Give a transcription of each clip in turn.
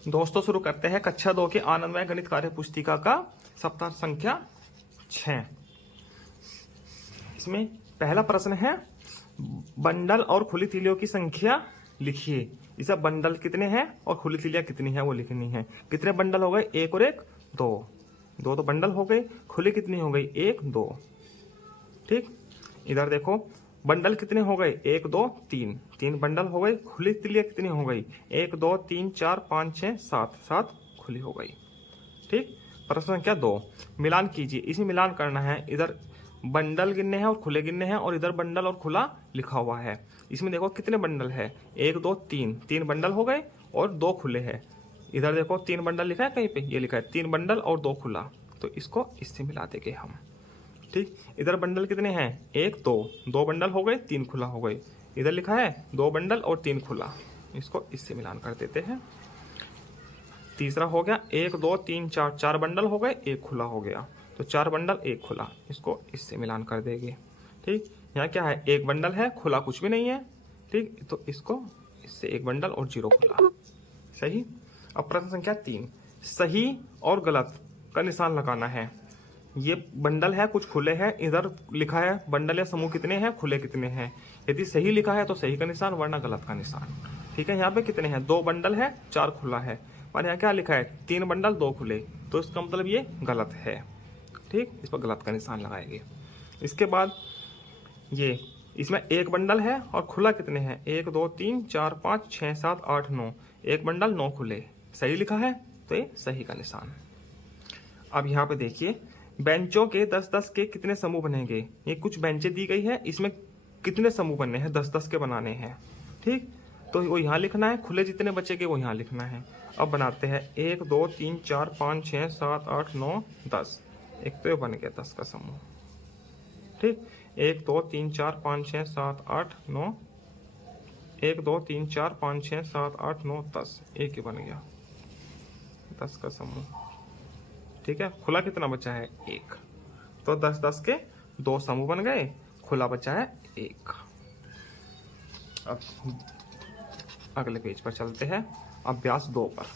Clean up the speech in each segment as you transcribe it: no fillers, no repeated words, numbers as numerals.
दोस्तों शुरू करते हैं कक्षा 2 के आनंदमय गणित कार्य पुस्तिका का सप्ताह संख्या 6। इसमें पहला प्रश्न है बंडल और खुली तीलियों की संख्या लिखिए। इसे बंडल कितने हैं और खुली तीलियां कितनी है वो लिखनी है। कितने बंडल हो गए? एक और एक दो, दो तो बंडल हो गए। खुली कितनी हो गई? एक दो। ठीक, इधर देखो बंडल कितने हो गए? एक दो तीन, तीन बंडल हो गए। खुली तीलियां कितनी हो गई? एक दो तीन चार पाँच छः सात, सात खुली हो गई। ठीक, प्रश्न संख्या 2 मिलान कीजिए। इसमें मिलान करना है, इधर बंडल गिनने हैं और खुले गिनने हैं और इधर बंडल और खुला लिखा हुआ है। इसमें देखो कितने बंडल है? एक दो तीन, तीन बंडल हो गए और दो खुले हैं। इधर देखो तीन बंडल लिखा है, कहीं पे ये लिखा है तीन बंडल और दो खुला, तो इसको इससे मिला देंगे हम। ठीक, इधर बंडल कितने हैं? एक दो, दो बंडल हो गए, तीन खुला हो गए। इधर लिखा है दो बंडल और तीन खुला, इसको इससे मिलान कर देते हैं। तीसरा हो गया एक दो तीन चार, चार बंडल हो गए, एक खुला हो गया, तो चार बंडल एक खुला, इसको इससे मिलान कर देंगे। ठीक, यहाँ क्या है? एक बंडल है, खुला कुछ भी नहीं है। ठीक, तो इसको इससे एक बंडल और जीरो खुला, सही। अब प्रश्न संख्या 3 सही और गलत का निशान लगाना है। ये बंडल है, कुछ खुले हैं, इधर लिखा है बंडल या समूह कितने हैं, खुले कितने हैं। यदि सही लिखा है तो सही का निशान, वरना गलत का निशान। ठीक है, यहाँ पे कितने हैं? दो बंडल है, चार खुला है, और यहाँ क्या लिखा है? तीन बंडल दो खुले, तो इसका मतलब ये गलत है। ठीक, इस पर गलत का निशान लगाएंगे। इसके बाद ये इसमें एक बंडल है और खुला कितने हैं? एक दो तीन चार पाँच छः सात आठ नौ, एक बंडल नौ खुले, सही लिखा है तो ये सही का निशान। अब यहाँ पे देखिए बेंचों के 10-10 के कितने समूह बनेंगे। ये कुछ बेंचें दी गई है, इसमें कितने समूह बनने हैं? 10-10 के बनाने हैं। ठीक, तो वो यहाँ लिखना है, खुले जितने बचेंगे वो यहाँ लिखना है। अब बनाते हैं एक दो तीन चार पाँच छः सात आठ नौ 10, एक तो ये बन गया 10 का समूह। ठीक, एक दो तीन चार पाँच छः सात आठ नौ, एक दो तीन चार पाँच छः सात आठ नौ 10, एक ही बन गया 10 का समूह। ठीक है, खुला कितना बचा है? एक, तो 10-10 के दो समूह बन गए, खुला बचा है एक। अब अगले पेज पर चलते हैं, अभ्यास 2 पर।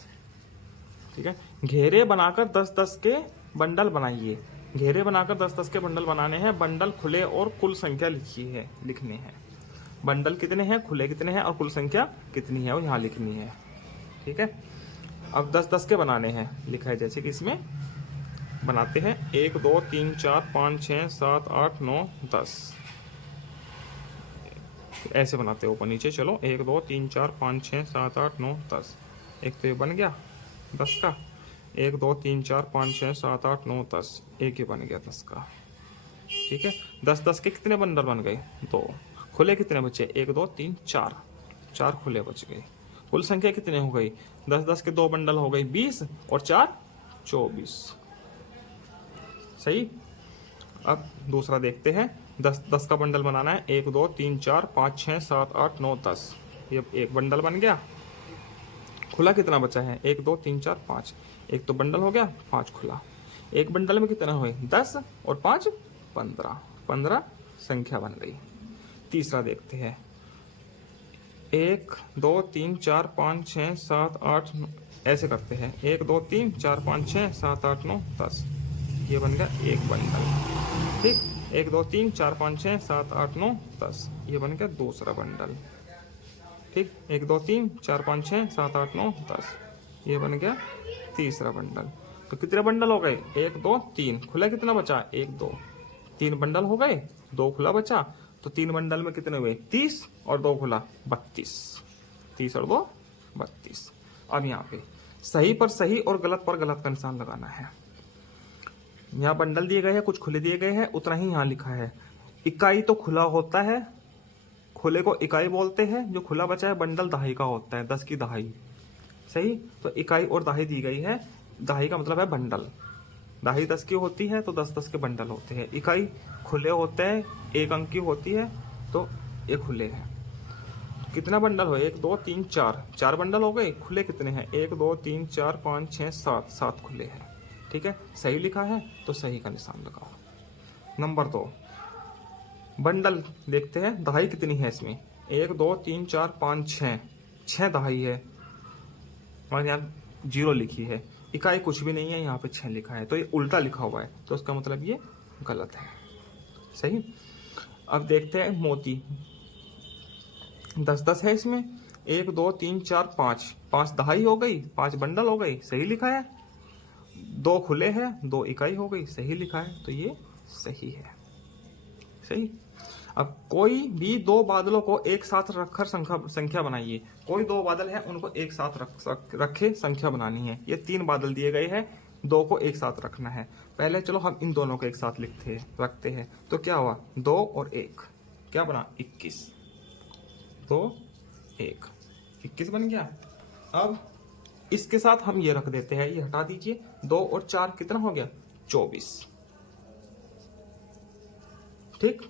ठीक है, घेरे बनाकर 10-10 के बंडल बनाइए। घेरे बनाकर 10-10 के बंडल बनाने हैं। बंडल, खुले और कुल संख्या लिखने हैं। बंडल कितने हैं, खुले कितने हैं और कुल संख्या कितनी है वो यहाँ लिखनी है। ठीक है, अब 10-10 के बनाने हैं, लिखा है जैसे कि इसमें बनाते हैं। एक दो तीन चार पाँच छः सात आठ नौ 10, ऐसे बनाते हैं ऊपर नीचे। चलो एक दो तीन चार पाँच छः सात आठ नौ 10, एक तो ये बन गया 10 का। एक दो तीन चार पाँच छः सात आठ नौ 10, एक ही बन गया 10 का। ठीक है, 10-10 के कितने बंडल बन गए? दो। खुले कितने बचे? एक दो तीन चार, चार खुले बच गए। कुल संख्या कितने हो गई? 10-10 के दो बंडल हो गई 20 और चार 24, सही। अब दूसरा देखते हैं, 10-10 का बंडल बनाना है। एक दो तीन चार पाँच छः सात आठ नौ 10, ये एक बंडल बन गया। खुला कितना बचा है? एक दो तीन चार पाँच, एक तो बंडल हो गया, पाँच खुला। एक बंडल में कितना हुए? 10 और 5 15, 15 संख्या बन गई। तीसरा देखते हैं, एक दो तीन चार पाँच छः सात आठ, ऐसे करते हैं। एक दो तीन चार पाँच छः सात आठ नौ 10, ये बन गया एक बंडल। ठीक, एक दो तीन चार पाँच छः सात आठ नौ 10, ये बन गया दूसरा बंडल। ठीक, एक दो तीन चार पाँच छः सात आठ नौ 10, ये बन गया तीसरा बंडल। तो कितने बंडल हो गए? एक दो तीन, खुला कितना बचा? एक दो, तीन बंडल हो गए, दो खुला बचा, तो तीन बंडल में कितने हुए? 30 और दो खुला 32, 30 और दो 32। अब यहाँ पे सही पर सही और गलत पर गलत का निशान लगाना है। यहाँ बंडल दिए गए हैं, कुछ खुले दिए गए हैं, उतना ही यहाँ लिखा है। इकाई तो खुला होता है, खुले को इकाई बोलते हैं। जो खुला बचा है बंडल दहाई का होता है, 10 की दहाई, सही। तो इकाई और दहाई दी गई है। दहाई का मतलब है बंडल, दहाई 10 की होती है तो 10-10 के बंडल होते हैं। इकाई खुले होते हैं, एक अंक की होती है, तो ये खुले हैं। कितना बंडल हो? एक दो तीन चार, चार बंडल हो गए। खुले कितने हैं? एक दो तीन चार पाँच छः सात, सात खुले हैं। ठीक है, सही लिखा है तो सही का निशान लगाओ। नंबर 2 बंडल देखते हैं, दहाई कितनी है इसमें? एक दो तीन चार पाँच छः, 6 दहाई है। और यहाँ 0 लिखी है, इकाई कुछ भी नहीं है, यहाँ पे 6 लिखा है, तो ये उल्टा लिखा हुआ है, तो उसका मतलब ये गलत है। सही। अब देखते हैं मोती। 10-10 है इसमें, 1 2 3 4 5 दहाई हो गई, 5 बंडल हो गई, सही लिखा है। 2 खुले हैं, 2 इकाई हो गई, सही लिखा है, तो ये सही है। सही। अब कोई भी 2 बादलों को एक साथ रखकर संख्या बनाइए। कोई 2 बादल है, उनको एक साथ रखे संख्या बनानी है। ये 3 बादल दिए गए हैं, 2 को एक साथ रखना है। पहले चलो हम इन दोनों को एक साथ रखते हैं, तो क्या हुआ, 2 और 1 क्या बना, 21। 2 1 21 बन गया। अब इसके साथ हम ये रख देते हैं, ये हटा दीजिए, 2 और 4 कितना हो गया, 24। ठीक।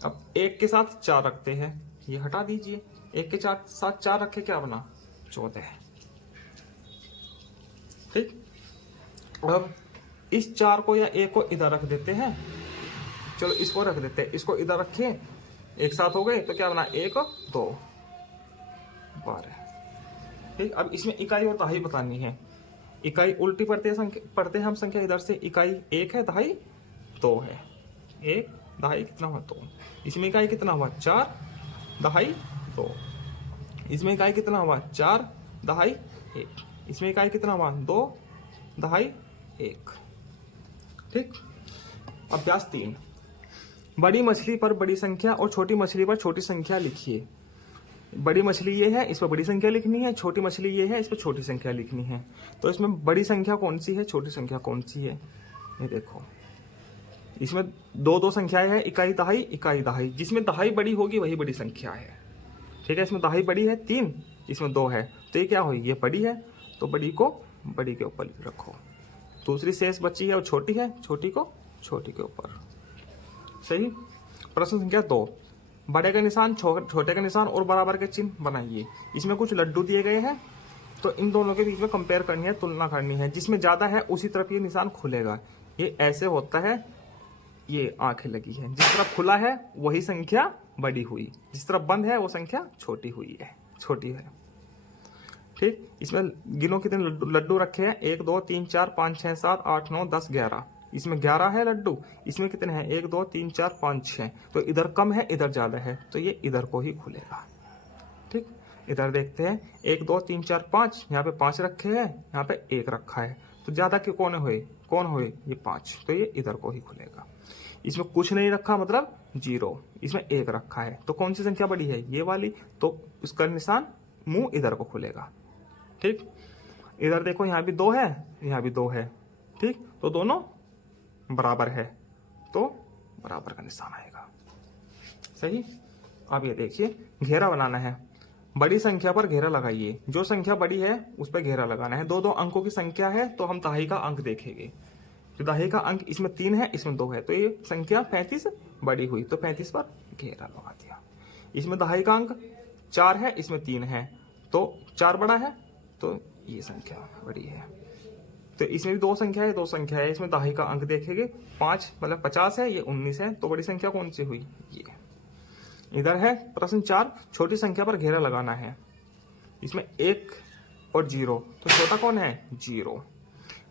अब 1 के साथ 4 रखते हैं, ये हटा दीजिए, 1 के साथ 4 रखे, क्या बना, 14। ठीक। अब इस 4 को या 1 को इधर रख देते हैं, चलो इसको रख देते हैं, इसको इधर रखिए, एक साथ हो गए, तो क्या बना, 1 2 12। ठीक। अब इसमें इकाई और दहाई बतानी है। इकाई उल्टी पढ़ते हैं हम संख्या इधर से, इकाई 1 है, दहाई 2 है। 1 दहाई कितना हुआ, 2। इसमें इकाई कितना हुआ, 4 दहाई 2। इसमें इकाई कितना हुआ, 4 दहाई 1। इसमें इकाई कितना हुआ, 2 दहाई 1। ठीक। अभ्यास 3, बड़ी मछली पर बड़ी संख्या और छोटी मछली पर छोटी संख्या लिखिए। बड़ी मछली ये है, इस पर बड़ी संख्या लिखनी है, छोटी मछली ये है, इस पर छोटी संख्या लिखनी है। तो इसमें बड़ी संख्या कौन सी है, छोटी संख्या कौन सी है, ये देखो। इसमें 2 संख्याएं हैं, इकाई दहाई। जिसमें दहाई बड़ी होगी वही बड़ी संख्या है। ठीक है। इसमें दहाई बड़ी है 3, इसमें 2 है, तो ये क्या हुई, ये बड़ी है, तो बड़ी को बड़ी के ऊपर रखो। दूसरी शेष बची है, और छोटी है, छोटी को छोटी के ऊपर। सही। प्रश्न संख्या 2, बड़े का निशान, छोटे का निशान और बराबर के चिन्ह बनाइए। इसमें कुछ लड्डू दिए गए हैं, तो इन दोनों के बीच में कंपेयर करनी है, तुलना करनी है। जिसमें ज्यादा है उसी तरफ ये निशान खुलेगा। ये ऐसे होता है, ये आंखें लगी है, जिस तरफ खुला है वही संख्या बड़ी हुई, जिस तरफ बंद है वो संख्या छोटी हुई है, छोटी है। ठीक। इसमें गिनो कितने लड्डू रखे हैं, 1 2 3 4 5 6 7 8 9 10 11। इसमें 11 है लड्डू, इसमें कितने हैं, 1 2 3 4 5 6। तो इधर कम है, इधर ज्यादा है, तो ये इधर को ही खुलेगा। ठीक। इधर देखते हैं, 1 2 3 4 5, यहाँ पे 5 रखे हैं, यहाँ पे 1 रखा है, तो ज्यादा के कौन हुए, ये 5, तो ये इधर को ही खुलेगा। इसमें कुछ नहीं रखा, मतलब 0। इसमें 1 रखा है, तो कौन सी संख्या बड़ी है, ये वाली, तो उसका निशान मुंह इधर को खुलेगा। ठीक। इधर देखो, यहाँ भी 2 है, यहाँ भी 2 है। ठीक। तो दोनों बराबर है, तो बराबर का निशान आएगा। सही। अब ये देखिए, घेरा बनाना है। बड़ी संख्या पर घेरा लगाइए। जो संख्या बड़ी है उस पर घेरा लगाना है। 2 अंकों की संख्या है, तो हम दहाई का अंक देखेंगे। जो दहाई का अंक इसमें 3 है, इसमें 2 है, तो ये संख्या 35 बड़ी हुई, तो 35 पर घेरा लगा दिया। इसमें दहाई का अंक 4 है, इसमें 3 है, तो 4 बड़ा है, तो ये संख्या बड़ी है। तो इसमें भी 2 संख्या है, इसमें दहाई का अंक देखेंगे, 5 मतलब 50 है, ये 19 है, तो बड़ी संख्या कौन सी हुई, ये। इधर है प्रश्न 4, छोटी संख्या पर घेरा लगाना है। इसमें 1 और 0, तो छोटा कौन है, 0।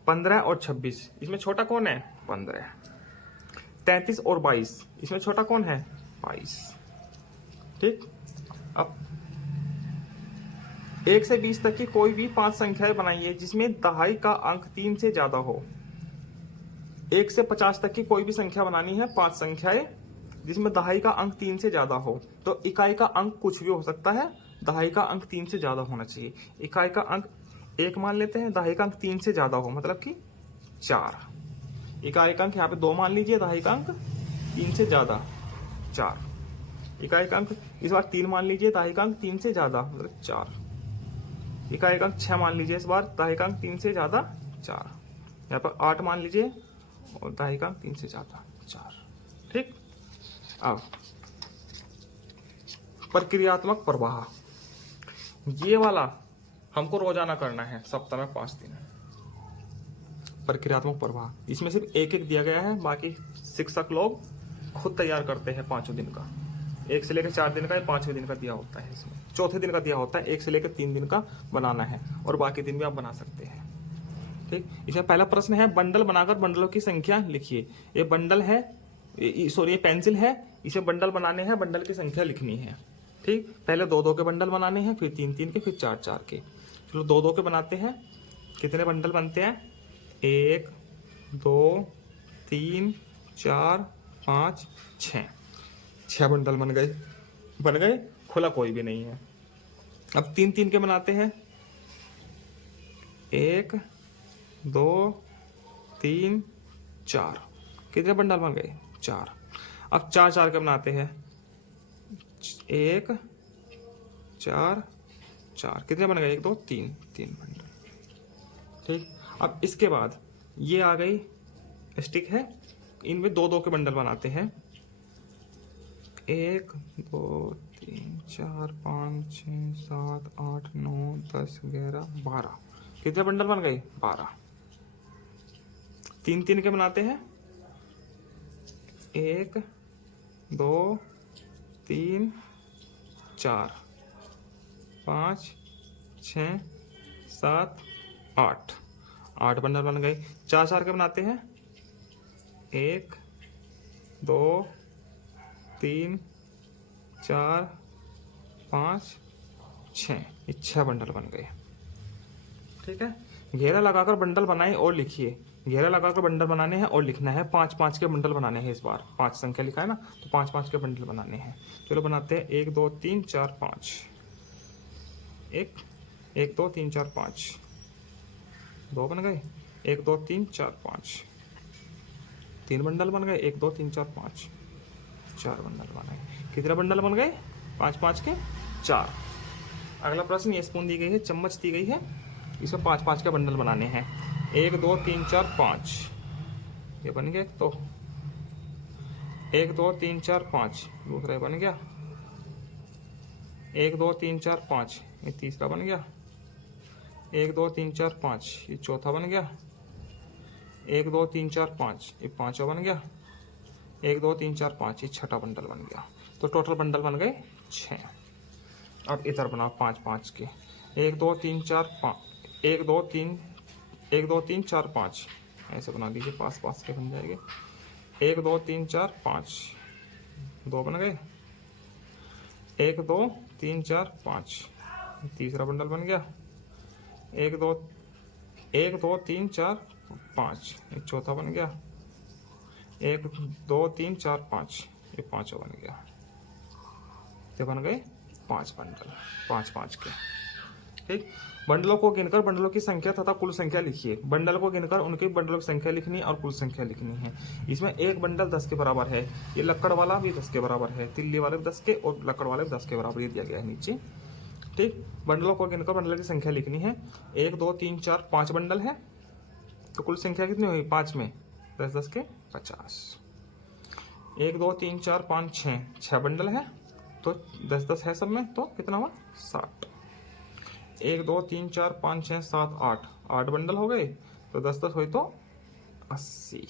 15 और 26, इसमें छोटा कौन है, 15। 33 और 22, इसमें छोटा कौन है, 22। ठीक। अब 1 से 20 तक की कोई भी 5 संख्याएं बनाइए जिसमें दहाई का अंक 3 से ज्यादा हो। 1 से 50 तक की कोई भी संख्या बनानी है, 5 संख्याएं जिसमें दहाई का अंक 3 से ज्यादा हो। तो इकाई का अंक कुछ भी हो सकता है, दहाई का अंक 3 से ज्यादा होना चाहिए। इकाई का अंक 1 मान लेते हैं, दहाई का अंक 3 से ज्यादा हो, मतलब कि 4। इकाई का अंक यहाँ पे 2 मान लीजिए, दहाई का अंक 3 से ज्यादा 4। इकाई का अंक इस बार 3 मान लीजिए, दहाई का अंक 3 से ज्यादा मतलब 4। इकाई का अंक 6 मान लीजिए, इस बार दहाई का अंक 3 से ज्यादा 4। यहाँ पर 8 मान लीजिए और दहाई का अंक 3 से ज्यादा 4। ठीक। अब प्रक्रियात्मक प्रवाह, ये वाला हमको रोजाना करना है, सप्ताह में 5 दिन। प्रक्रियात्मक प्रवाह इसमें सिर्फ एक दिया गया है, बाकी शिक्षक लोग खुद तैयार करते हैं 5 दिन का। 1 से लेकर 4 दिन का, 5वें दिन का दिया होता है, इसमें 4थे दिन का दिया होता है। 1 से लेकर 3 दिन का बनाना है, और बाकी दिन भी आप बना सकते हैं। ठीक, इसमें पहला प्रश्न है बंडल बनाकर बंडलों की संख्या लिखिए। ये बंडल है, सॉरी ये पेंसिल है, इसे बंडल बनाने हैं, बंडल की संख्या लिखनी है। ठीक, पहले 2-2 के बंडल बनाने हैं, फिर 3-3 के, फिर 4-4 के। चलो 2-2 के बनाते हैं। कितने बंडल बनते हैं? 1 2 3 4 5 6। 6 बंडल बन गए, खुला कोई भी नहीं है। अब 3-3 के बनाते हैं। 1 2 3 4। कितने बंडल बन गए? 4। अब 4-4 के बनाते हैं। 1 4 4। कितने बन गए? 1 2 3 3 बंडल। ठीक, अब इसके बाद ये आ गई स्टिक है, इनमें 2-2 के बंडल बनाते हैं। 1 2 3 4 5 6 7 8 9 10 11 12। कितने बंडल बन गए? 12। 3-3 के बनाते हैं। 1 2 3 4 5 6 7 8। 8 बंडल बन गए। 4-4 के बनाते हैं। 1 2 3 4 5 6। 6 बंडल बन गए। ठीक है, घेरा लगाकर बंडल बनाए और लिखिए। घेरा लगाकर बंडल बनाने हैं और लिखना है। 5-5 के बंडल बनाने हैं। इस बार 5 संख्या लिखा है ना, तो 5-5 के बंडल बनाने हैं। चलो बनाते हैं। 1 2 3 4 5। 1 2 3 4 5। 2 बन गए। 1 2 3 4 5। 3 बंडल बन गए। 1 2 3 4 5। 4 बंडल बन गए। कितने बंडल बन गए? 5-5 के 4। अगला प्रश्न, ये स्पून दी गई है, चम्मच दी गई है, इसमें 5-5 के बंडल बनाने हैं। 1 2 3 4 5। ये बन गया। तो 1 2 3 4 5। दूसरा बन गया। 1 2 3 4 5। ये तीसरा बन गया। 1 2 3 4 5। ये चौथा बन गया। 1 2 3 4 5। ये पांचवा बन गया। 1 2 3 4 5। ये छठा बंडल बन गया। तो टोटल बंडल बन गए 6। अब इधर बनाओ 5-5 के। 1 2 3 4 5। 1 2 3 1 2 3 4 5। ऐसे बना दीजिए, पास के बन जाएंगे। 1 2 3 4 5। 2 बन गए। 1 2 3 4 5। तीसरा बंडल बन गया। 1 2 3 4 5। एक चौथा बन गया। 1 2 3 4 5। ये पांचवा बन गया। तो बन गए 5 बंडल, 5-5 के। ठीक, बंडलों को गिनकर बंडलों की संख्या तथा कुल संख्या लिखिए। बंडल को गिनकर उनके बंडलों की संख्या लिखनी और कुल संख्या लिखनी है। इसमें एक बंडल 10 के बराबर है। ये लक्कड़ वाला भी 10 के बराबर है, तिल्ली वाले 10 के और लक्कड़ वाले 10 के बराबर ये दिया गया है नीचे। ठीक, बंडलों को गिनकर बंडल की संख्या लिखनी है। 1 2 3 4 5 बंडल है, तो कुल संख्या कितनी हुई? 5 में 10 10 के 50। 1 2 3 4 5 6 बंडल है, तो 10 10 है सब में, तो कितना हुआ? 60। 1 2 3 4 5 6 7 8 बंडल हो गए, तो 10 10 हुई तो 80।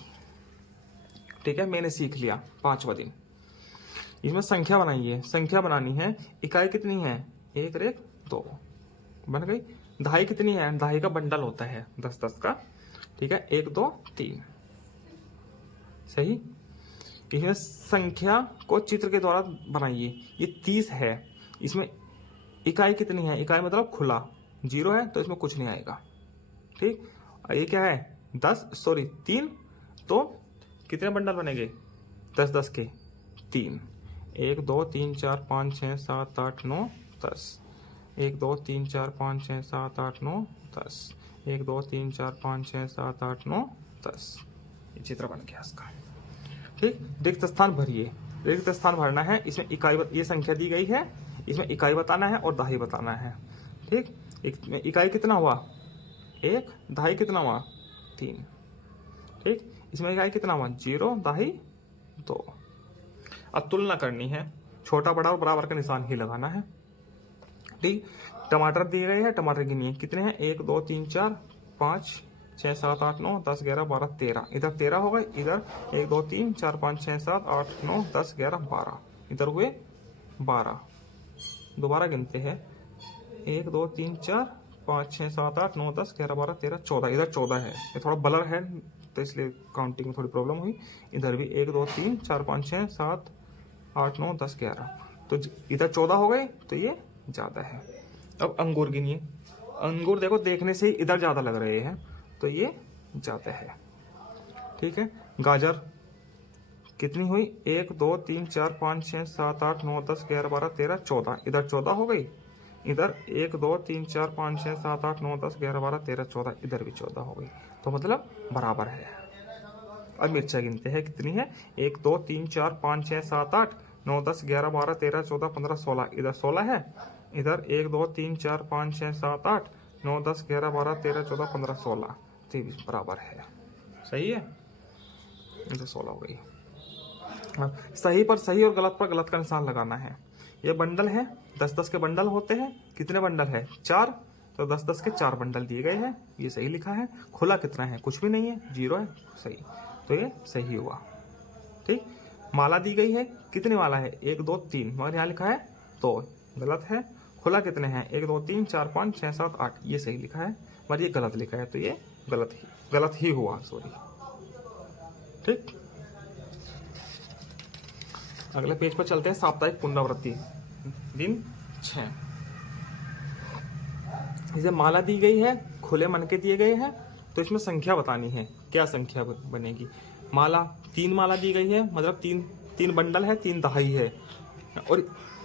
ठीक है, मैंने सीख लिया 5वां दिन। इसमें संख्या बनाइए। संख्या बनानी है। इकाई कितनी है? 1 1 2 बन गई। दहाई कितनी है? दहाई का बंडल होता है 10 10 का। ठीक है, 1 2 3 सही। इसमें संख्या को चित्र के द्वारा बनाइए। ये 30 है। इसमें इकाई कितनी है? इकाई मतलब खुला, 0 है तो इसमें कुछ नहीं आएगा। ठीक, और ये क्या है? 3। तो कितने बंडल बनेंगे? 10 10 के 3। 1 2 3 4 5 6 7 8 9 10। 1 2 3 4 5 6 7 8 9 10। 1 2 3 4 5 6 7 8 9 10। ये चित्र बन गया इसका। ठीक, रिक्त स्थान भरिए। रिक्त स्थान भरना है। इसमें इकाई, ये संख्या दी गई है, इसमें इकाई बताना है और दहाई बताना है। ठीक, इकाई कितना हुआ? 1, दहाई कितना हुआ? 3। ठीक, इसमें इकाई कितना हुआ? 0, दहाई 2। अब तुलना करनी है। छोटा बड़ा और बराबर का निशान ही लगाना है। ठीक, टमाटर दिए गए हैं, टमाटर गिनिए कितने हैं? 1 2 3 4 5 6 7 8 9 10 11 12 13। इधर 13 हो गए, इधर 1 2 3 4 5 6 7 8 9 10 11 12, इधर हुए 12। दोबारा गिनते हैं। 1 2 3 4 5 6 7 8 9 10 11 12 13 14, इधर 14 है, ये थोड़ा ब्लर है तो इसलिए काउंटिंग में थोड़ी प्रॉब्लम हुई। इधर भी 1 2 3 4 5 6 7 8 9 10 11, तो इधर 14 हो गए, तो ये ज़्यादा है। अब अंगूर गिनिए, अंगूर देखो देखने से ही इधर ज़्यादा लग रहे हैं, तो ये ज़्यादा है। ठीक है, गाजर कितनी हुई, 1 2 3 4 5 6 7 8 9 10 11 12 13 14, इधर 14 हो गई, इधर 1 2 3 4 5 6 7 8 9 10 11 12 13 14, इधर भी 14 हो गई, तो मतलब बराबर है। अब मिर्चा गिनते हैं कितनी है, 1 2 3 4 5 6 7 8 9 10 11 12 13 14 15 16, इधर 16 है, इधर 1 2 3 4 5 6 7 8 9 10 11 12 13 14 15 16, तो ये भी बराबर है। सही है, इधर 16 हो गई। सही पर सही और गलत पर गलत का निशान लगाना है। ये बंडल है, 10-10 के बंडल होते हैं, कितने बंडल है 4, तो 10-10 के 4 बंडल दिए गए हैं, ये सही लिखा है। खुला कितना है, कुछ भी नहीं है, 0 है, सही, तो ये सही हुआ। ठीक, माला दी गई है, कितनी माला है 1 2 3, मगर यहाँ लिखा है तो गलत है। खुला कितने हैं 1 2 3 4 5 6 7 8, ये सही लिखा है, मगर ये गलत लिखा है, तो ये गलत ही हुआ, सॉरी। ठीक, अगले पेज पर चलते हैं। साप्ताहिक पुनरावृत्ति, दिन 6। इसे माला दी गई है, खुले मन के दिए गए हैं, तो इसमें संख्या बतानी है, क्या संख्या बनेगी। माला 3 माला दी गई है, मतलब तीन बंडल है, 3 दहाई है, और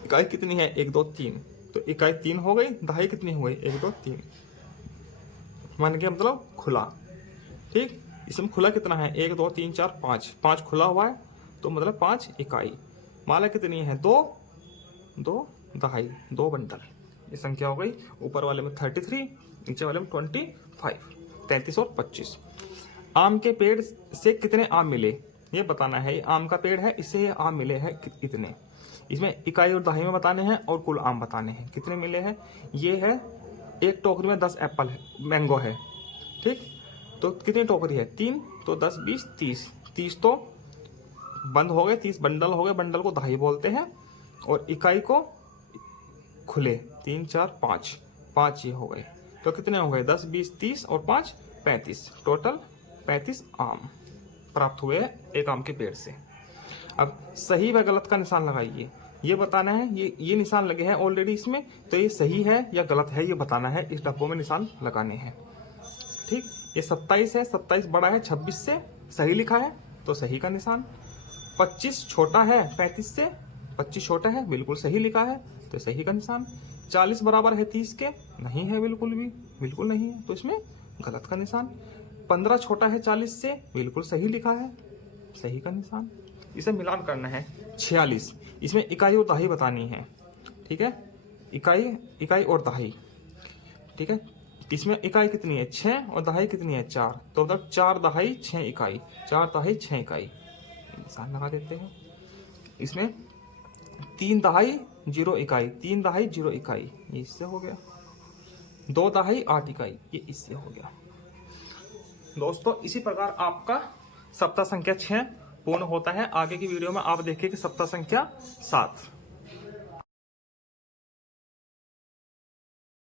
इकाई कितनी है 1 2 3, तो इकाई 3 हो गई, दहाई कितनी हो गई 1 2 3, मन के मतलब खुला। ठीक, इसमें खुला कितना है 1 2 3 4 5, 5 खुला हुआ है, तो मतलब 5 इकाई। माला कितनी है 2 2 दहाई, 2 बंडल, ये संख्या हो गई। ऊपर वाले में 33, नीचे वाले में 25, 33 और 25। आम के पेड़ से कितने आम मिले, ये बताना है। ये आम का पेड़ है, इससे ये आम मिले हैं कितने, इसमें इकाई और दहाई में बताने हैं, और कुल आम बताने हैं कितने मिले हैं। ये है एक टोकरी में 10 एप्पल है, मैंगो है। ठीक, तो कितनी टोकरी है 3, तो 10 20 30, 30 तो बंद हो गए, 30 बंडल हो गए, बंडल को दहाई बोलते हैं, और इकाई को खुले 3 4 5, 5 ये हो गए, तो कितने हो गए 10 20 30 और 5 35, टोटल 35 आम प्राप्त हुए एक आम के पेड़ से। अब सही व गलत का निशान लगाइए, ये बताना है। ये निशान लगे हैं ऑलरेडी इसमें, तो ये सही है या गलत है ये बताना है, इस डब्बों में निशान लगाने हैं। ठीक, ये 27 है, 27 बड़ा है 26 से, सही लिखा है तो सही का निशान। 25 छोटा है 35 से, 25 छोटा है, बिल्कुल सही लिखा है, तो सही का निशान। 40 बराबर है 30 के, नहीं है, बिल्कुल नहीं है, तो इसमें गलत का निशान। 15 छोटा है 40 से, बिल्कुल सही लिखा है, सही का निशान। इसे मिलान करना है 46, इसमें इकाई और दहाई बतानी है। ठीक है, इकाई और दहाई। ठीक है, इसमें इकाई कितनी है 6 और दहाई कितनी है 4, तो मतलब 4 दहाई 6 इकाई, 4 दहाई 6 इकाई, निशान लगा देते हैं। इसमें 3 दहाई 0 इकाई, 3 दहाई 0 इकाई, ये इससे हो गया। 2 दहाई 8 इकाई, ये इससे हो गया। दोस्तों, इसी प्रकार आपका सप्ताह संख्या 6 पूर्ण होता है। आगे की वीडियो में आप देखिए कि सप्ताह संख्या 7।